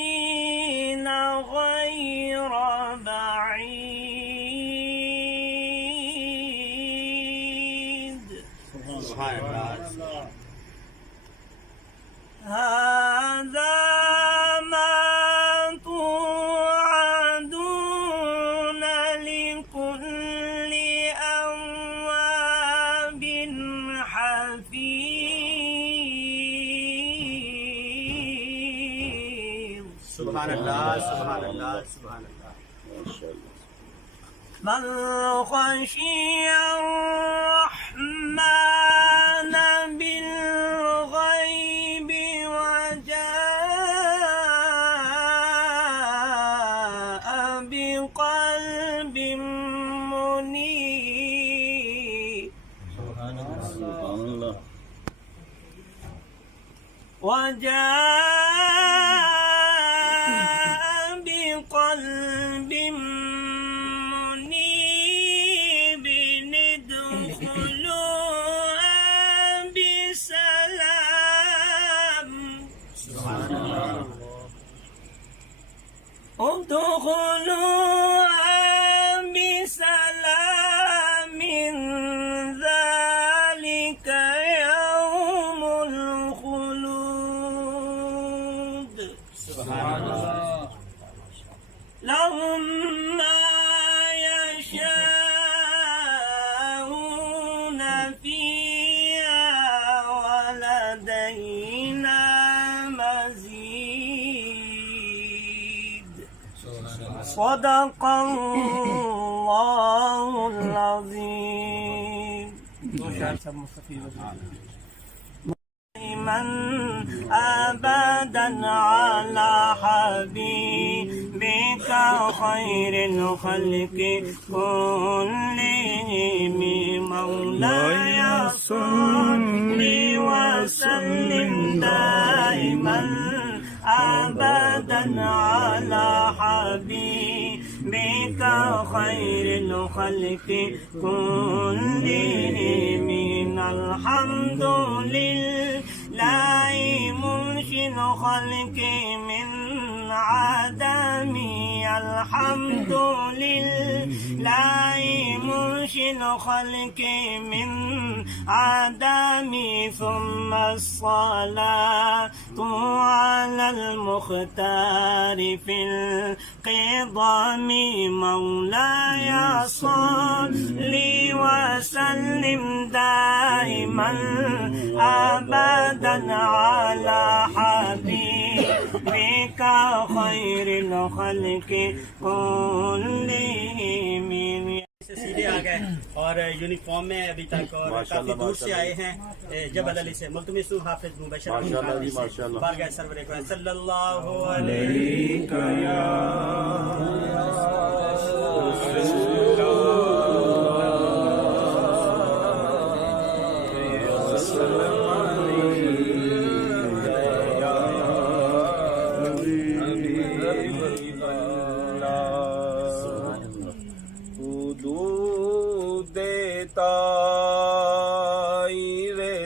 للمتقين غير بعيد. سبحان اللہ. هذا ما توعدون لكل أواب حفيظ. سبحان اللہ. سبحان اللہ. سبحان اللہ. من خشي الرحمن بالغيب وجاء بقلب منيب. بقلب منيب ادخلوها بسلام. ادخلوها بسلام ذلك يوم الخلود. سبحان اللہ. لهم ما يشاءون فيها ولدينا مزيد. صدق الله العظيم. من أبدا على حبيبك خير الخلق كلهم مولاي صل وسلم دائما أبدا على حبيبك خير الخلق كلهم. الحمد لله منشئ الخلق من عدمي. الحمد لله منشئ الخلق من عدمي. ثم الصلاة على المختار في القضام. مولاي صل وسلم دائما أبدا على حبيبك خير الخلق كلهم. سیدھے آ گئے اور یونیفارم میں ابھی تک اور کافی دور سے آئے ہیں. جبل علی سے ملتمس حافظ مبشر بارگاہ سرور اکرم صلی اللہ علیہ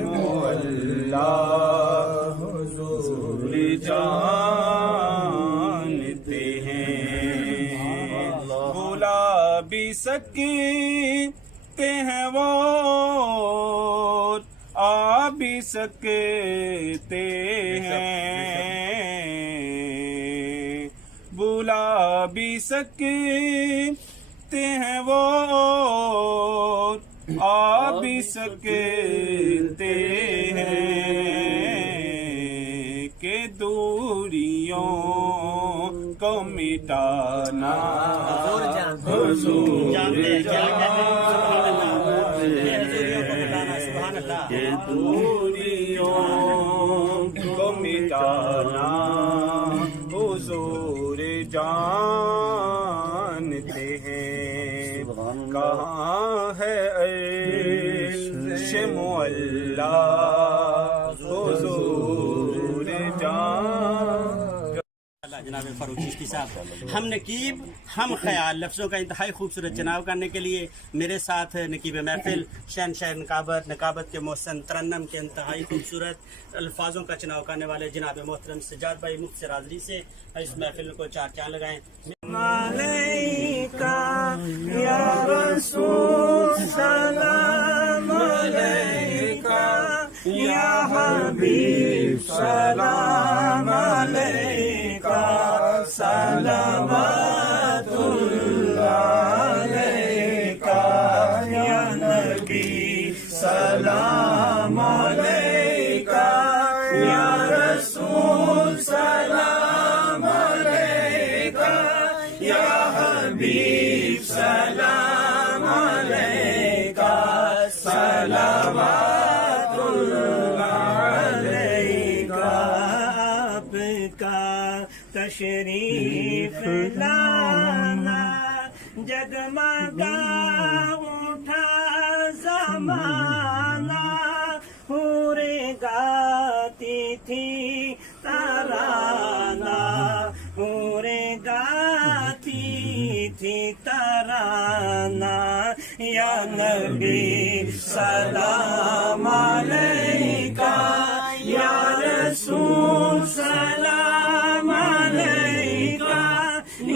معلّہ حضور جانتے ہیں، بلا بھی سکتے ہیں وہ آ بھی سکتے ہیں، بلا بھی سکتے ہیں وہ آ بھی سکتے ہیں، کہ دوریوں کو مٹانا حضور کہ دوریوں کو مٹانا حضور جانتے ہیں، کہاں ہے عرش معلّہ حضور جناب فاروق چشتی صاحب، ہم نقیب ہم خیال لفظوں کا انتہائی خوبصورت چناؤ کرنے کے لیے میرے ساتھ نقیب محفل شہنشاہ نقابت کے محسن ترنم کے انتہائی خوبصورت الفاظوں کا چناؤ کرنے والے جناب محترم سجاد بھائی مبشر حاضری سے اس محفل کو چار چاند لگائیں۔ علیکہ یا رسول سلام علیکہ یا حبیب سلام علیکہ صلوات اللہ علیکہ یا نبی سلام علیکہ یا رسول سلام علیکہ یا حبیب سلام علیکہ صلوات اللہ علیکہ۔ آپ کا تشریف لانا جگمگا اٹھا زمانہ، حوریں گاتی تھی ترانہ، حوریں گاتی تھی ترانہ، یا نبی سلام علیکہ یا رسول سلام علیکہ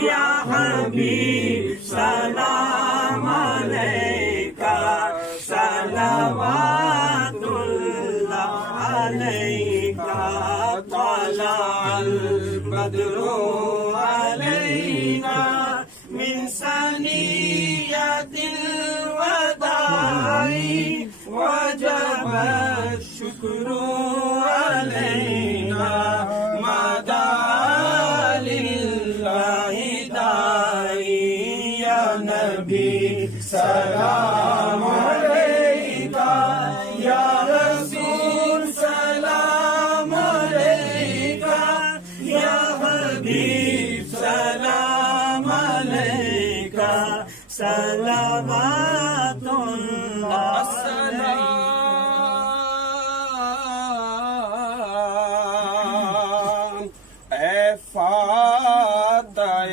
یا حبیب سلام علیکہ صلوات اللہ علیکہ۔ طلع البدر علینا من ثنیۃ الوداع وجب الشکر علینا ما دعا للہ داعی، یا نبی سلام علیکہ یا رسول سلام علیکہ یا حبیب سلام علیکہ صلوات اللہ علیکہ۔ اے فاتح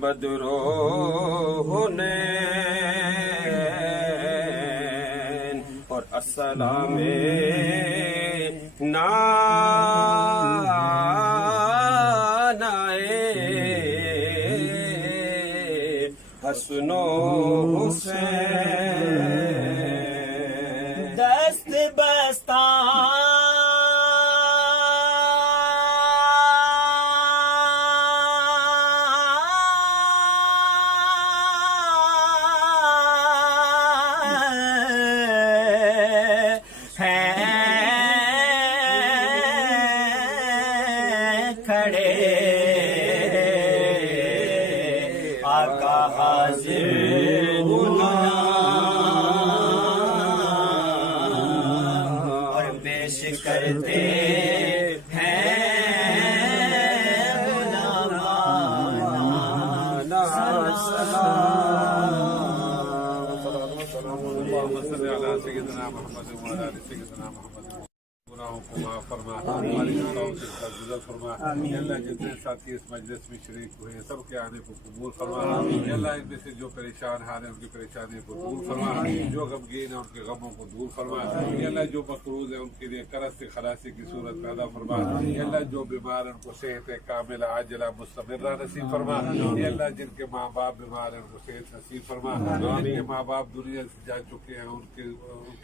بدر و حنین اور السلام حسن و حسین، دست بستہ کھڑے آقا حاضر اور پیش کرتے ہیں اللهم صل على سيدنا محمد وعلى ال سيدنا محمد گناہوں کو معاف فرما، ہماری خطاؤں سے درگزر فرما۔ یا اللہ جتنے ساتھی اس مجلس میں شریک ہوئے سب کے آنے کو قبول فرما۔ یا اللہ ان میں سے جو پریشان حال ہیں ان کی پریشانی کو دور فرما، جو غمگین ہیں ان کے غموں کو دور فرما۔ یا اللہ جو مقروض ہیں ان کے لیے قرض سے خلاصی کی صورت پیدا فرما۔ یا اللہ جو بیمار ہیں ان کو صحت کاملہ عاجلہ مستمرہ نصیب فرما۔ یا اللہ جن کے ماں باپ بیمار ہیں ان کو صحت نصیب فرما، جن کے ماں باپ دنیا سے جا چکے ہیں ان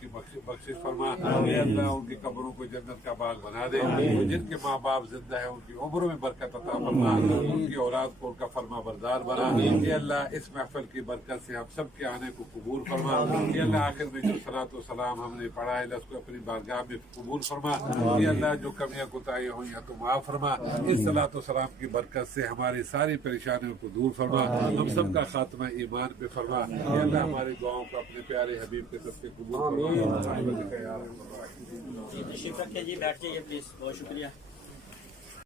کی بخشش فرما۔ یا اللہ ان کی قبروں کو جنت کا باغ بنا دے، جن کے ماں باپ زندہ ہیں ان کی عمروں میں برکت عطا فرما، ان کی اولاد کو ان کا فرما بردار بنا۔ یا اللہ اس محفل کی برکت سے ہم سب کے آنے کو قبول فرما۔ یا اللہ آخر میں جو صلاۃ و سلام ہم نے پڑھا ہے اس کو اپنی بارگاہ میں قبول فرما۔ یا اللہ جو کمیاں کوتاہیاں ہوئی ہیں تو معاف فرما۔ اس صلاۃ و سلام کی برکت سے ہماری ساری پریشانیوں کو دور فرما، ہم سب کا خاتمہ ایمان پہ فرما۔ یا اللہ ہماری دعاؤں کو اپنے پیارے حبیب کے طرف سے قبول فرما۔ تشریف رکھیں جی، بیٹھ جائیے پلیز، بہت شکریہ۔